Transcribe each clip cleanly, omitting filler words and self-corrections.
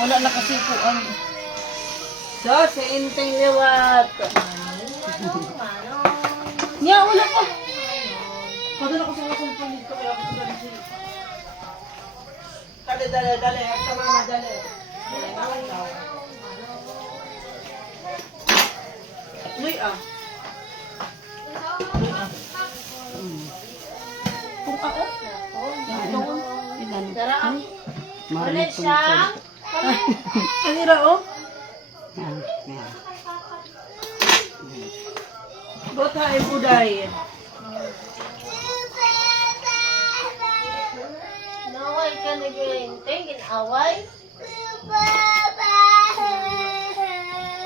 Wala na kasi po ang... So, si Inteng liwat. Nya, wala pa. Padala ko sa cellphone dito, kaya ako sa dali. Dali. Ito mama, dali. Uy, ah. Kung ako? Tara, Marami siya. Ang ira, oh. Bota ay buday. Naway ka nag-inteng, ginaway.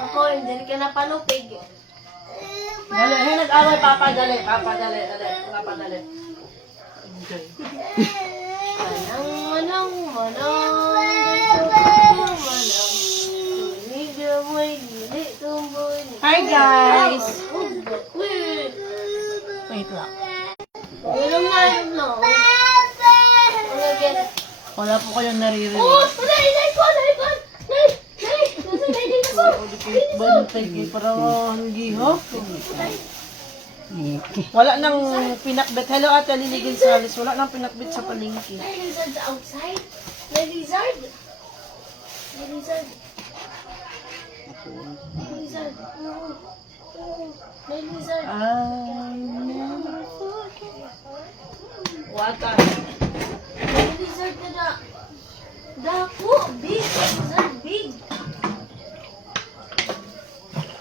Ako, hindi ka na palupig. Dali, nag-away, Papa, dali. Papa, dali. Okay. Manang, Hi, guys. Wait lang. Wala po kayong naririnig. Wala nang pinakbit. Hello, Ate Liligin Salis. Wala nang pinakbit sa palengke. Outside. May lizard. May lizard. I never forget. Water. May lizard ka na. Dako. Big. Lizard. Big.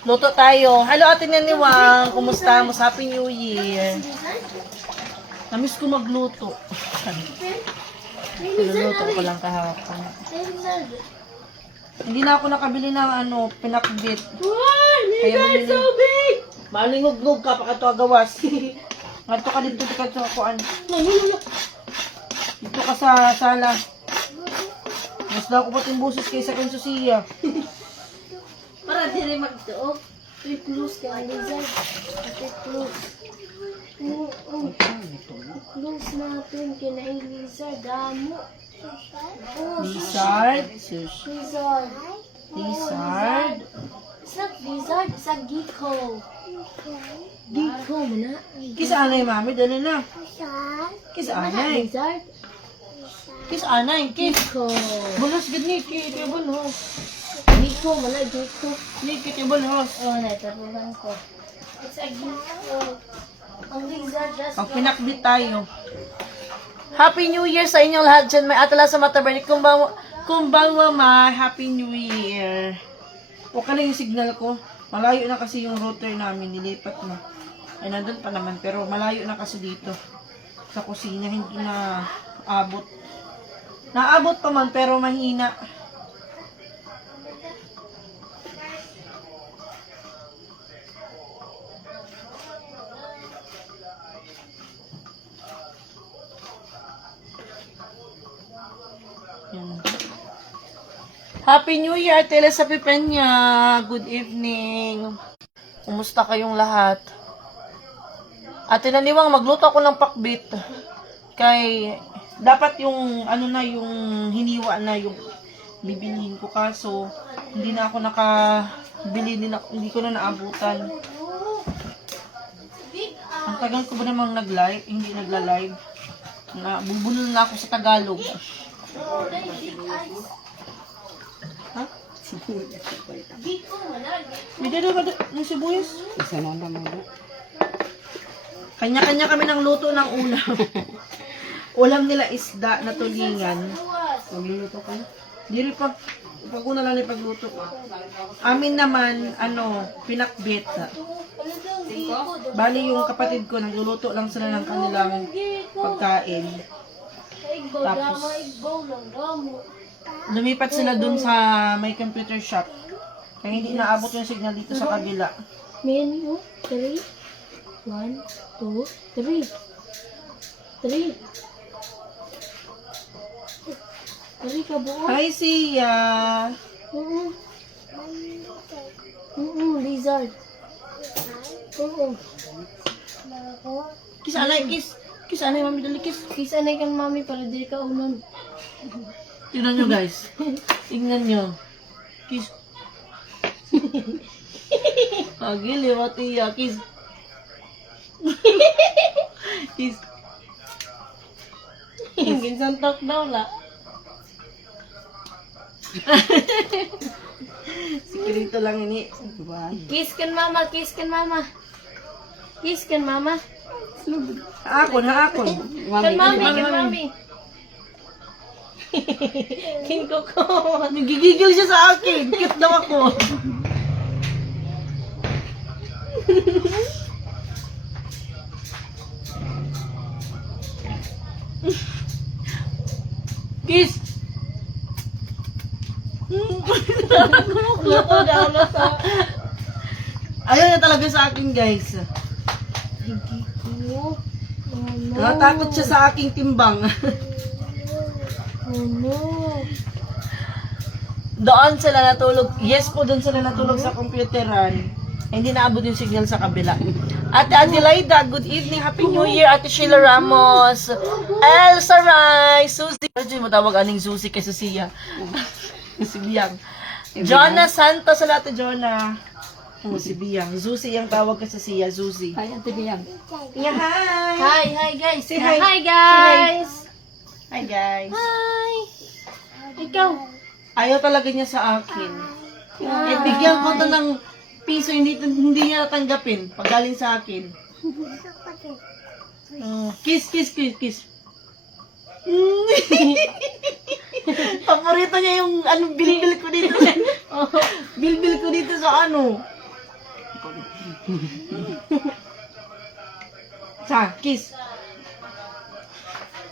Luto tayo. Hello, Ate Naniwang. Kumusta mo? Happy New Year. Namiss ko magluto. Niluluto ko lang kahapon. May lizard. Hindi na ako nakabili ng pinakbit. Wow! Kaya Lizard bumili. so big! Malingog-ngog ka pa kato agawas. Ngadto ka dito ka sa kuan. Dito ka sa sala. Mas daw ko pating busis kaysa kang Susiya. Para di rin magtuok. Close ka ang lizard. Close. Close natin. Kinain lizard. Damo. Lizard. Lizard. Lizard. It's not lizard. It's a gecko. Gecko mo na. Kisa anay, mami. Dali na. Kisa anay. Lizard. Kisa anay. Gecko. Bulos gid ni. Kiti bulos. Gecko mo na. Gecko. Ni kiti bulos. Oh, natapunan ko. It's a gecko. Ang lizard just Pag pinakbit tayo. Happy New Year sa inyong lahat dyan. May atala sa Matabernik. Kumbangwa ma. Happy New Year. Okay lang yung signal ko. Malayo na kasi yung router namin. Nilipat na. Ay, nandun pa naman. Pero malayo na kasi dito. Sa kusina. Hindi na abot. Naabot pa man pero mahina. Yan. Happy New Year, Ate Elsa Pipenya. Good evening. Kumusta kayong lahat? Ate Naniwang, magluto ako ng pakbit. Kay, dapat yung, yung hiniwa na yung bibilihin ko. Kaso, hindi na ako nakabili, hindi ko na naabutan. Ang tagal ko ba namang nag-live? Hindi nagla-live. Bubulol na ako sa Tagalog. Ha? gecko mo na. Bida na ba yung sibuyas? Isa na naman. Kanya-kanya kami ng luto ng ulam. Ulam nila isda na tulingan. Magluluto ka na? Diri pa. Pag una lang ipagluto ko. Amin naman, pinakbit. Bali yung kapatid ko, nagluluto lang sila ng kanilang pagkain. Tapos, lumipat sila dun sa may computer shop. Kaya hindi naabot yung signal dito sa kabila. Menu 3. 1, 2, 3. 3. 3 ka buo. Hi, Sia! Lizard. Kiss anay, kiss! Kiss anay, mami, dali, kiss! Kisa na kang mami para di ka unon. Tingnan nyo guys. Tingnan nyo. Kiss. Pagili, matiya. Kiss. Kiss. Ginsantok daw la. Sikrito lang ini. Kiss kan mama, kiss kan mama. Kiss kan mama. Haakon, haakon. Kan mami, kan mami. Kin ko ko. Nagigigil siya sa akin. Cute daw ako. Kiss. Luto daw, luto. Ayaw niya talaga sa akin, guys. Oh, no. Natakot siya sa aking timbang. Oh no. Doon sila natulog. Yes po, doon sila natulog sa computeran. Hindi naabot yung signal sa kabila. Ate Adelaida, good evening. Happy New Year, Ate Sheila Ramos. Elsa Rai, Susie. Medyo mo tawag aning Susie kay Susia. Si Biyang. Jonah Santos, sa lahat, Jonah. Oh, si Biyang. Susie ang tawag kay Susia, Susie. Ay, Ate Biyang. Yeah, hi! Hi, hi guys. Say hi. Hi guys. Hi, guys. Hi. Ikaw. Ayaw talaga niya sa akin. Eh, bigyan ko to ng piso, hindi niya natanggapin pag galing sa akin. Kiss, kiss, kiss, kiss. Paborito niya yung bilbil ko dito. Bilbil ko dito sa ano. Sa, kiss.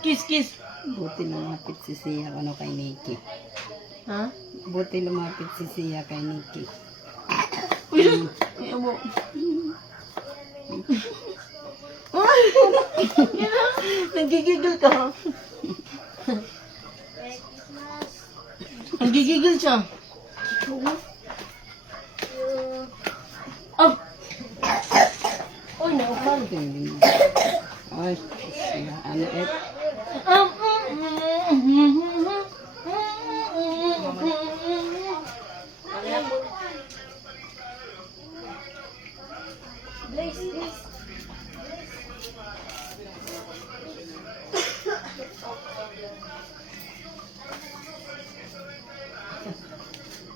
Kiss, kiss. Buti lumapit si Sia ano kay Nikki. Ha? Buti lumapit si Sia kay Nikki. Uy, ayaw mo. Nagigigil ka. Nagigigil siya. Oh, Uy, naupal. Ay, Sia, ano eh. Blaze, blaze.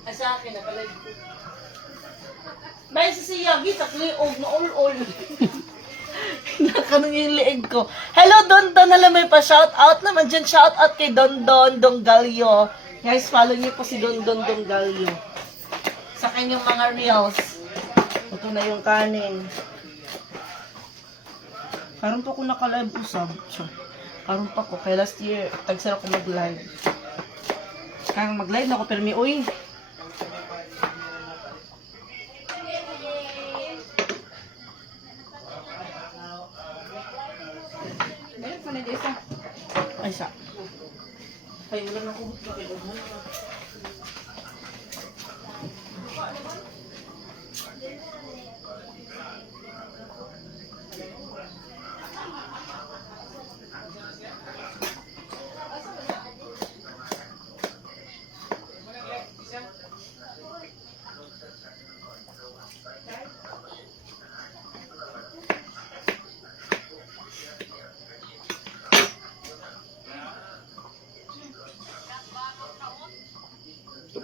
ay sa akin na pala. May sasiyagi, takliog na all. Nakanong yung leeg ko. Hello, Don Don, alam may pa shout out naman dyan. Shout out kay Don Don Dongalio. Guys, follow niyo po si Don Don Dongalio sa kanyang mga reels. Ito na yung kanin. Karon pa ako naka-live usab. Karon pa ko. Kaya last year, tagsara ko mag-live. Kaya mag-live na ako, pero may uy. Ay, sa. Ay, wala na akong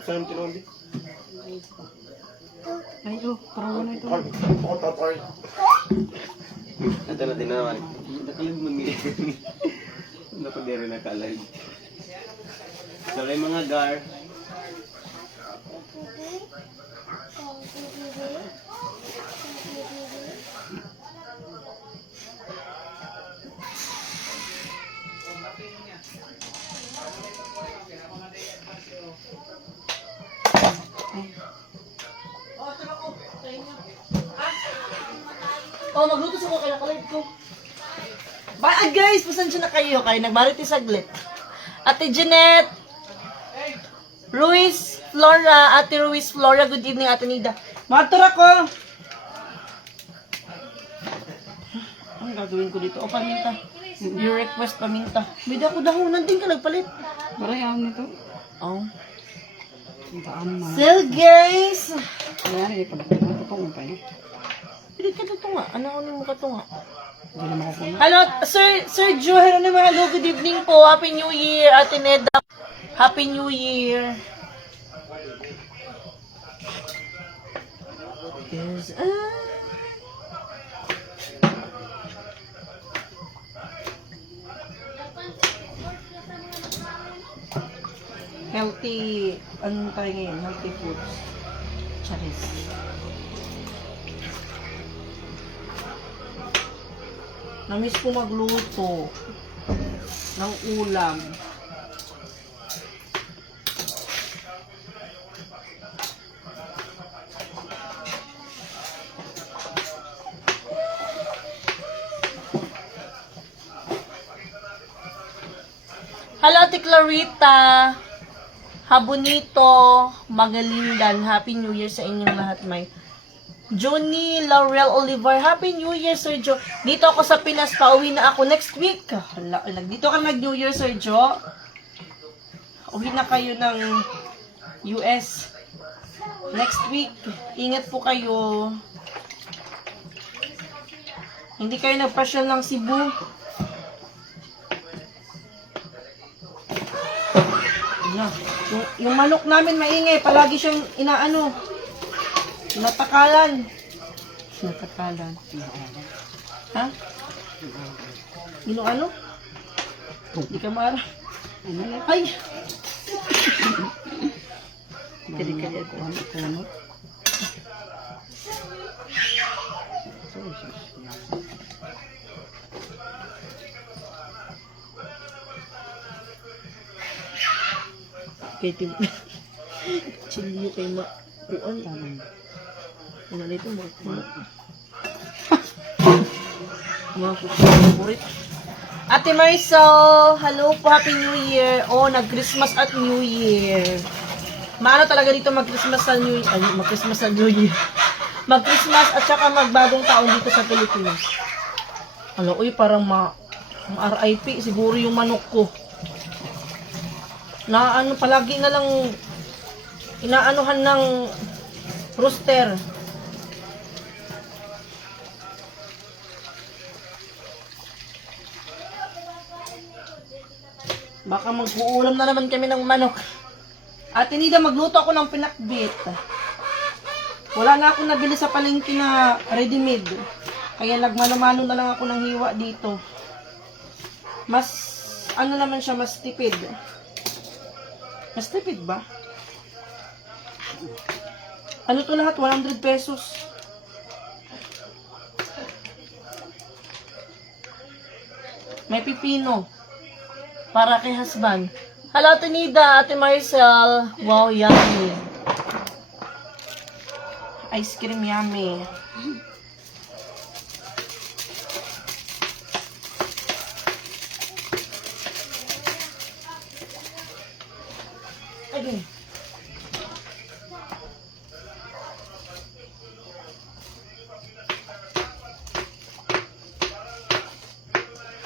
Saan tinundi? Ay, oh, parang ano ito. Ito na din naman. Nakalag mo nila. Napadere na kalag. So, kay mga gar. Oh, magluto sa mga kalakalit ko. Guys, pasensya na kayo. Kaya nagmariti saglit. Ate Jeanette, Ruiz Flora, Ate Ruiz Flora, good evening, Ate Nida. Matur ako. Ang gagawin ko dito? O, paminta. Your request, paminta. Bida ko dahunan din ka, nagpalit. Parang nito. Oh. Daan na. So guys, Kaya rin, pagkakapong pa eh. pili ka na ito nga. Ano mo ka ito nga? Hindi na makapunod. Hello, Sir Joe, hello, good evening po. Happy New Year, Ate Neda. Happy New Year. Yes, healthy, ano tayo ngayon? Healthy foods. Charis. Namiss ko magluto ng ulam. Hello, Ate Clarita. Habonito, Magalindan. Happy New Year sa inyong lahat, may. Johnny Laurel Oliver, Happy New Year, Sir Joe. Dito ako sa Pinas, pauwi na ako next week. Hala, dito ka mag-New Year, Sir Joe. Uwi na kayo ng US next week. Ingat po kayo. Hindi kayo nagpasyal ng Cebu. Yan. Yung manok namin maingay, palagi siyang inaano. Natakalan. Natakalan. Ha? Ano? Hindi ka mara. Ano na? Ay! Kali-kali ako ang ikunot. Kay Tim. Chilyo kay ma. Kuan. Ano nito mo? Mga favorite. Ate Marisol, hello po, Happy New Year. Oh, nag-Christmas at New Year. Maano talaga dito mag-Christmas sa New Year? Ay, mag-Christmas sa New Year. Mag-Christmas at saka magbagong taon dito sa Pilipinas. Ano, uy, parang RIP siguro yung manok ko. Na ano, palagi na lang inaanuhan ng rooster. Baka mag-uulam na naman kami ng manok. Ate Nida, magluto ako ng pinakbit. Wala na akong nabili sa palengke na ready-made. Kaya nagmano-mano na lang ako ng hiwa dito. Mas, ano naman siya, mas tipid. Mas tipid ba? Ano to lahat? 100 pesos. May pipino. Para kay husband. Hello, Ate Nida, Ate Maricel. Wow, yummy. Ice cream yummy. Okay.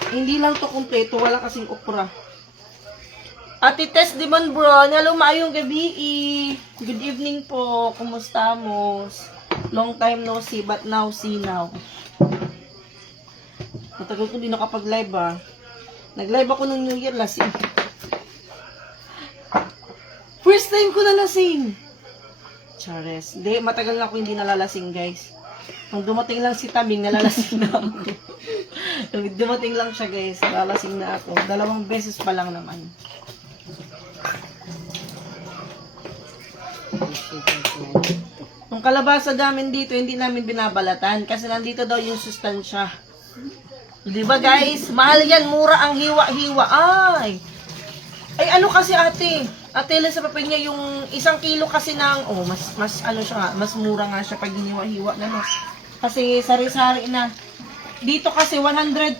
Hindi lang to kompleto, wala kasing okra. Ate Tess Dimon Bron, hello, maayong gabi. Good evening po. Kumusta mo? Long time no see, but now see now. Matagal ko din nakapag-live Nag-live ako ng New Year lasing. First time ko na lasing. Chares. Hindi, matagal na ako hindi nalalasing, guys. Nung dumating lang si Tabing, nalalasing na ako. Nung dumating lang siya, guys, nalalasing na ako. 2 beses pa lang naman. Nung kalabasa namin dito, hindi namin binabalatan kasi nandito daw yung sustansya. Di ba, guys? Mahal yan, mura ang hiwa-hiwa. Ay, ano kasi ate? Ate lang sa papel niya yung 1 kilo kasi ng, mas ano siya nga, mas mura nga siya pag hiniwa-hiwa na no. Kasi sari-sari na. Dito kasi 100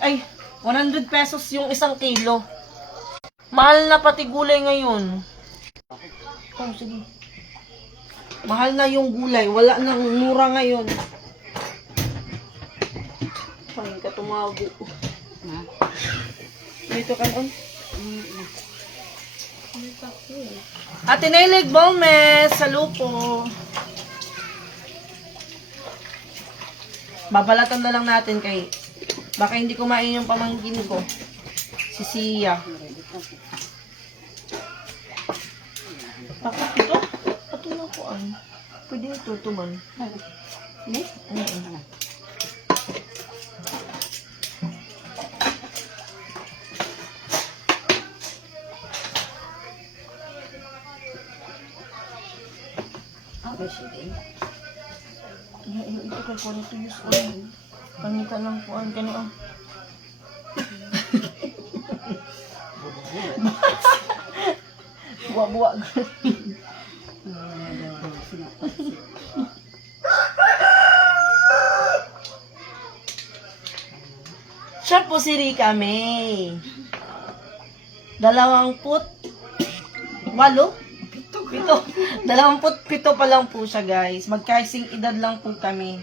pesos yung 1 kilo. Mahal na pati gulay ngayon. Oh, sige. Mahal na yung gulay. Wala nang mura ngayon. Pahin ka tumago. Dito ka on. Ate Nelig Balmes, sa lupo. Babalatan na lang natin kay baka hindi kumain yung pamangkin ko. Si Sia. Bakit ito? Ito na ko an. Pwede ito, tuman. Ini? Apa sih ini? Ito kay ko nito use on. Pangita lang po an kani oh. Buwa-buwa. Siya po si Rika May. 28? Pito. 27 pa lang po siya, guys. Magkaising edad lang po kami.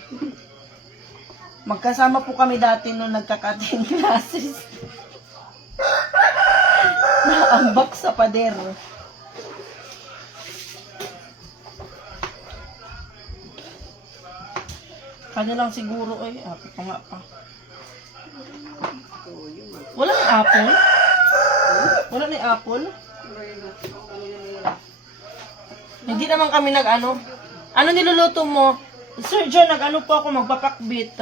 Magkasama po kami dati nung nagka-cutting classes. Naambak sa pader. Kanya lang siguro ay apple pa nga pa. Wala ni apple? Wala ni apple? Hindi naman kami nag-ano. Ano niluluto mo? Sir John, nag-ano po ako, magpapakbit.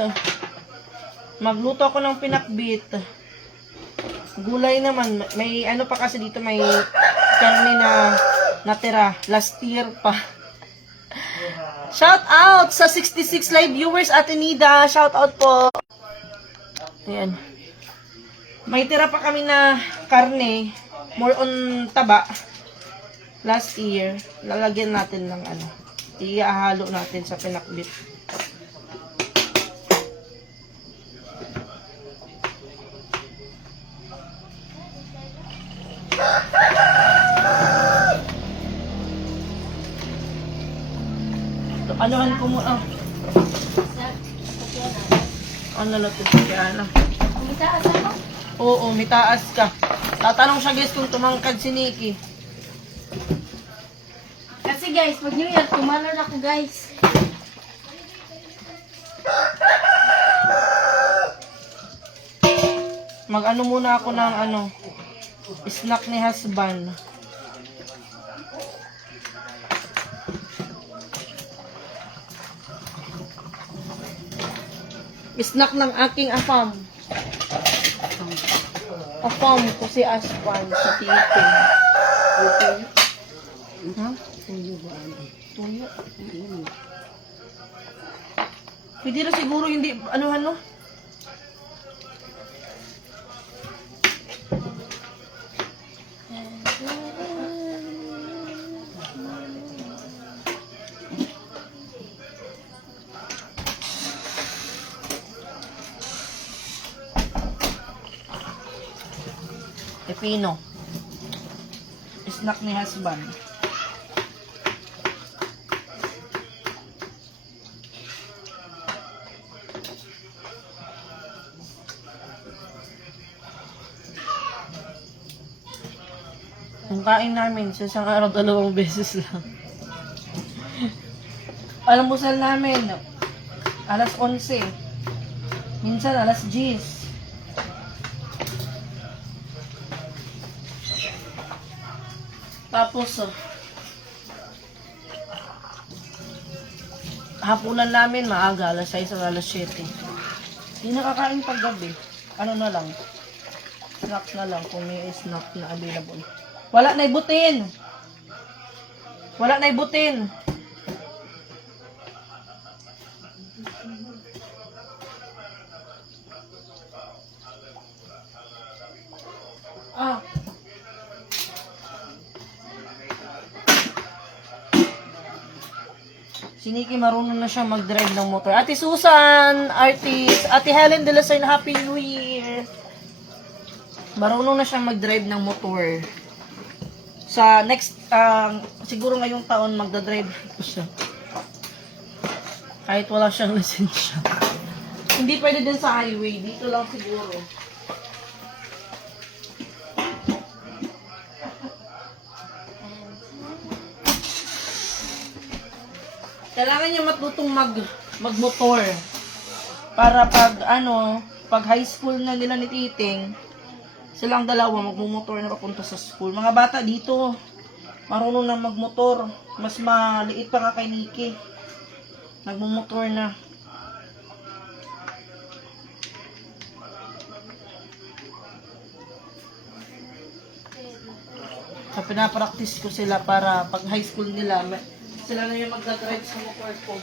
Magluto ako ng pinakbit. Gulay naman. May ano pa kasi dito, may karne na natira. Last year pa. Shout out sa 66 live viewers, Ate Nida. Shout out po. Ayan. May tira pa kami na karne. More on taba. Last year. Lalagyan natin ng ano. Iahalo natin sa pinakbit. Anuhan ko mo ano na ito kaya na. Kumitaas ako? Oo, may taas ka. Tatanong siya guys kung tumangkad si Nikki. Kasi guys, pag New Year, tumalon ako guys. Mag-ano muna ako ng ano, snack ni husband. Snack ng aking afam. Afam ko si Aspan, si Tito. Ha? Tuyo. Pwede na siguro hindi, ano? Pepino. Snack ni husband. Ang kain namin sa isang araw 2 beses lang. Almusal namin alas 11. Minsan alas 10. Tapos, hapunan namin maaga, alas 6 o alas 7. Hindi nakakain pag gabi. Ano na lang? Snacks na lang kung may snack na available. Wala na ibutin! Wala na ibutin! Ah! Si Nikki marunong na siya mag-drive ng motor. Ate Susan, artist. Ate Helen de la Salle, Happy New Year. Marunong na siya mag-drive ng motor. Sa next, siguro ngayong taon, magdadrive ko siya. Kahit wala siyang lisensya. Hindi pwede din sa highway. Dito lang siguro. Kailangan niya matutong magmotor. Para pag high school na nila ni Titing, silang dalawa magmumotor na papunta sa school. Mga bata dito, marunong na magmotor. Mas maliit pa nga kay Nikki. Nagmumotor na. So, pinapractice ko sila para pag high school nila, sila na yung magdadrive sa motor ko.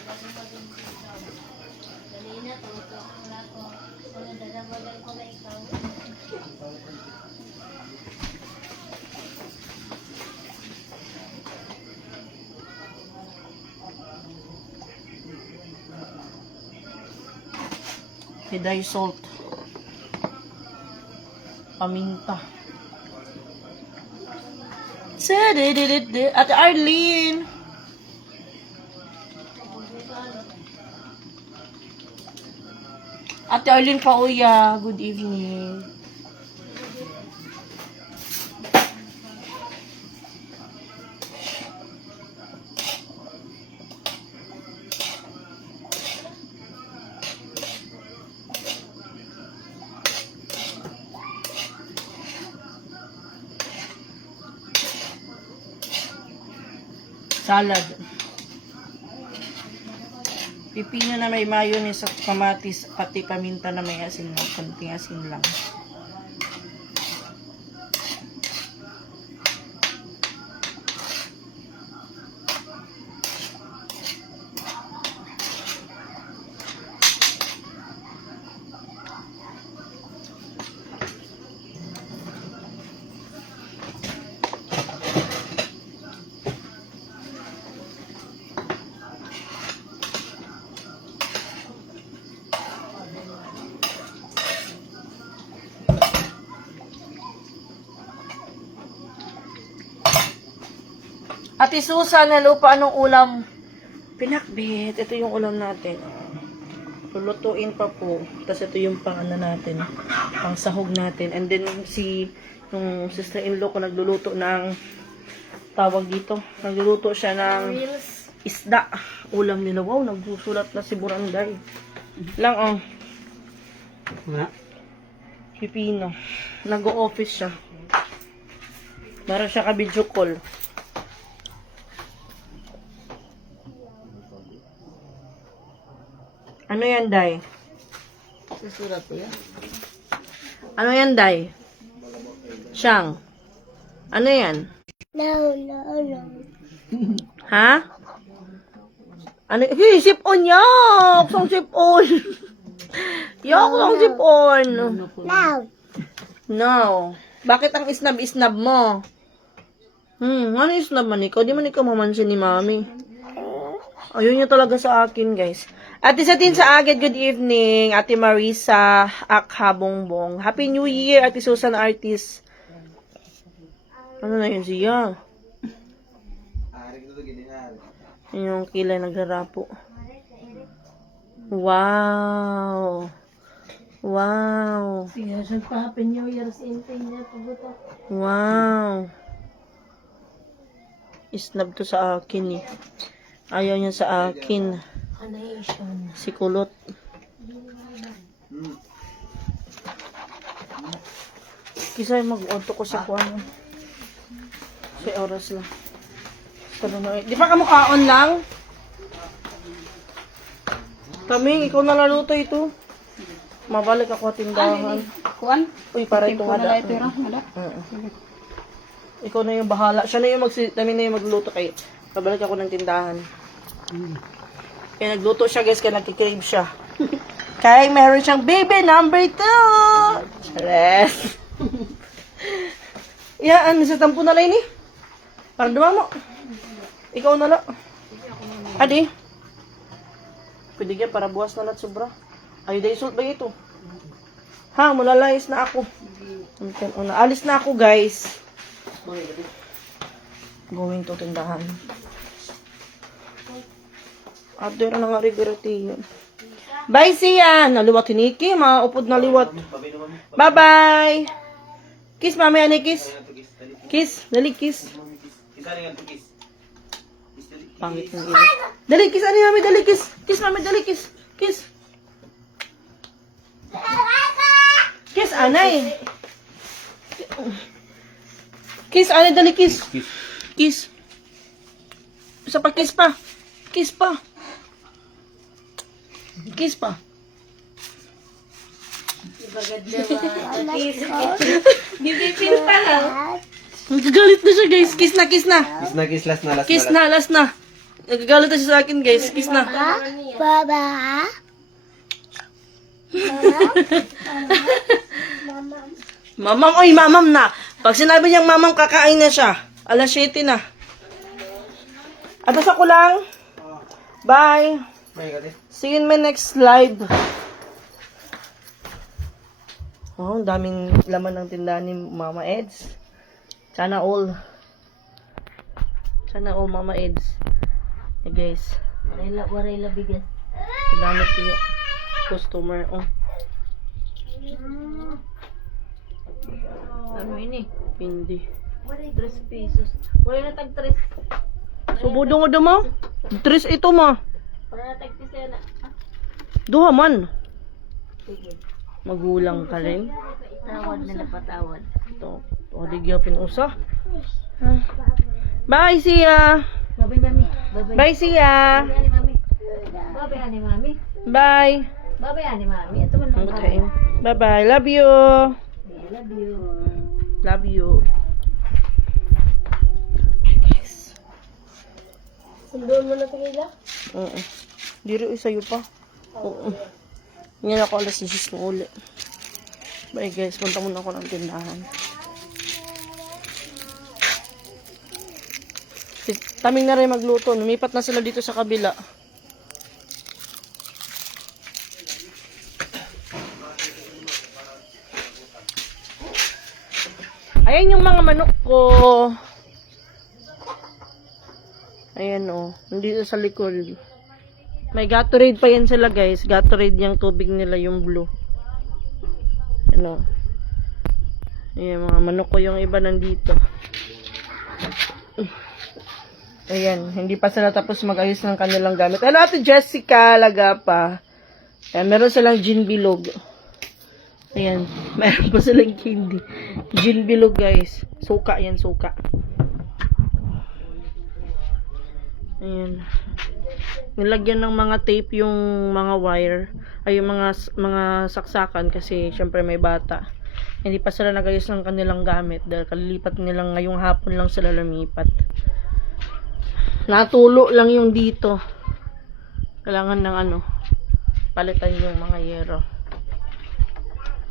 Kanina, tuto ako na ako. Wala dadabagan ko na ikaw. Hiday salt. Paminta. Ate Arlene! Ate Arlene Pauya, good evening. Salad. Pipino na may mayonnaise at kamatis, pati paminta na may asin lang. Konting asin lang. Ate Susan, hello pa, anong ulam? Pinakbit, ito yung ulam natin. Lulutuin pa po. Tapos ito yung natin, pang sahog natin. And then yung sister-in-law ko nagluluto ng, tawag dito, nagluluto siya ng isda. Ulam nila, wow, nagsusulat na si Buranday. Lang, oh. Pipino. Nag-o-office siya. Meron siya ka-video call. Ano yan, Day? Susulat ko yan. Ano yan, Day? Siyang. Ano yan? No. Ha? Ano? Hey, sip-on yak! Song sip-on! Yak, song sip-on! No. Bakit ang isnab-isnab mo? Ano isnab man ikaw? Di man ikaw mamansin ni Mami. Ayun niya talaga sa akin, guys. Ate Satin sa agad, good evening. Ate Marisa Akhabongbong. Happy New Year, Ate Susan Artis. Ano na yun siya? Yun yung kilay nagrarapo. Wow. Wow. Sige, Happy New Year's Eve niya. Pabuto. Wow. Isnab to sa akin eh. Ayaw niya sa akin. Anation. Si Kulot. Kisay mag-auto ko sa kuwan. Sa oras lang. Di pa ka mukhaon lang? Kaming, ikaw nalaluto ito. Mabalik ako at tindahan. Kuan? Uy, para itong hada. Ikaw na yung bahala. Siya na yung kami na yung magluto kayo. Pabalik ako ng tindahan. Kaya nagluto siya, guys, kaya nagkikrave siya. Kaya meron siyang baby number 2. Chares. Yan, sa tampo na lang ni. Parang dumamo. Ikaw na lang. Adi. Pwede ka para buwas na lang sobra. Ay, day salt ba ito? Ha, mulalayas na ako. Alis na ako, guys. Going to tindahan. After na nga rigority yun. Bye, siya! Naliwat hiniki, maupod na liwat. Bye-bye! Kiss, mamaya ni kiss. Kiss, dali kiss. Isa rin ang tukis. Pangit ng ilo. Dali, kiss, ano mami, dali, kiss. Kiss, mami, dali, kiss. Kiss. Kiss, anay. Kiss, anay, dali, kiss. Kiss. Isa pa, kiss pa. Kiss pa. Kiss pa. Bagad naman. Gipipin pa lang. Nagagalit na siya, guys. Kiss na, kiss na. Kiss na, kiss, last na, last Kiss na. na, last na. Nagagalit na siya sa akin, guys. Kiss na. Baba. Mamam, oy, mamam na. Pag sinabi niyang mamam, kakain na siya. Alas 7 na. Atas ako lang. Bye. Bye, kate. See you in my next live. Oh, ang daming laman ng tindahan ni Mama Eds. Sana all. Sana all, Mama Eds. Hey, guys. Waray la bigas. Salamat po yung customer. Oh. Ano ini? Hindi. 3 pesos. Wala na tag 3. Subudo mo mo? Tris ito ma. Wala na tag 10 na. Duha man. Sige. Magulang ka rin. Tawad na napatawad. Ito. O, di gyapin usa. Bye, siya. Babay mami. Babay. Bye, siya. Babay ani mami. Babay ani mami. Bye. Babay ani mami. Ito man Ang time. Bye-bye. Love you. I love you. Love you. Sunduan mo na ito nila? Oo. Diro sa'yo pa. Oo. Ngayon ako alas 6 na uli. Bye guys. Punta muna ako ng tindahan. Si Taming na rin magluto. Lumipat na sila dito sa kabila. Ayan yung mga manok ko. Ayan o. Nandito sa likod. May Gatorade pa yan sila guys. Gatorade yung tubig nila yung blue. Ano. Ayan mga manok ko yung iba nandito. Ayan. Hindi pa sila tapos mag-ayos ng kanilang gamit. Hello Ate Jessica. Laga pa. Ayan. Meron silang gin bilog. Ayan. Meron pa silang candy. Gin bilog guys. Suka yan. Suka. Ayan. Nilagyan ng mga tape yung mga wire. Ay yung mga saksakan kasi syempre may bata. Hindi pa sila nagayos ng kanilang gamit dahil kalilipat nilang ngayong hapon lang sila lumipat. Natulo lang yung dito. Kailangan ng ano, palitan yung mga yero.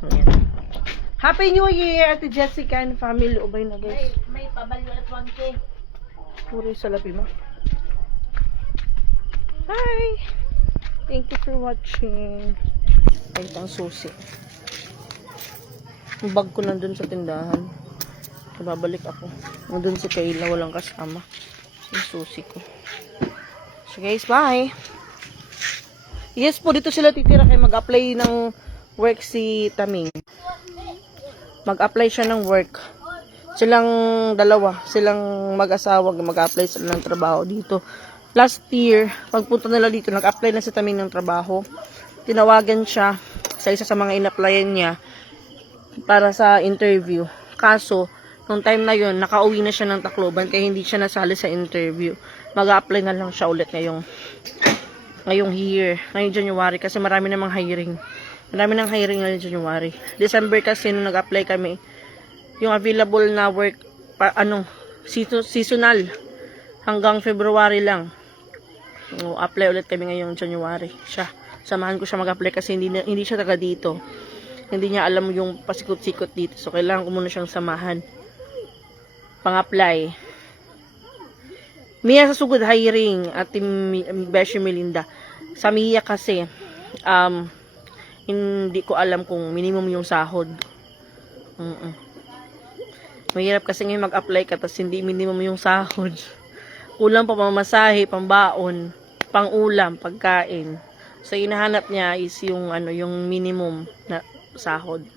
Ayan. Happy New Year Ate Jessica and family. Ubay na guys. May pabalyo at 1K. Puro sa lapi mo. Hi! Thank you for watching. Ay, ang susi. Yung bag ko nandun sa tindahan. Babalik ako. Nandun si Kayla, walang kasama. Yung susi ko. So guys, bye! Yes po, dito sila titira kayo mag-apply ng work si Taming. Mag-apply siya ng work. Silang dalawa, silang mag-asawa, mag-apply sila ng trabaho dito. Last year, pagpunta nila dito, nag-apply na si Taming ng trabaho. Tinawagan siya sa isa sa mga in-applyan niya para sa interview. Kaso, nung time na yun, nakauwi na siya ng Tacloban kaya hindi siya nasali sa interview. Mag-apply na lang siya ulit ngayong year, ngayong January kasi marami namang hiring. Marami nang hiring ngayong January. December kasi nung nag-apply kami, yung available na work, seasonal, hanggang February lang. So, apply ulit kami ngayong January. Samahan ko siya mag-apply kasi hindi siya taga dito. Hindi niya alam yung pasikot-sikot dito. So, kailangan ko muna siyang samahan. Pang-apply. Mia sa sugod hiring at Beshi Melinda. Sa Mia kasi, hindi ko alam kung minimum yung sahod. Mahirap kasi ngayon mag-apply ka tapos hindi minimum yung sahod. Kulang pa pamasahe, pambaon, pang-ulam, pagkain. So, hinahanap niya is yung, yung minimum na sahod.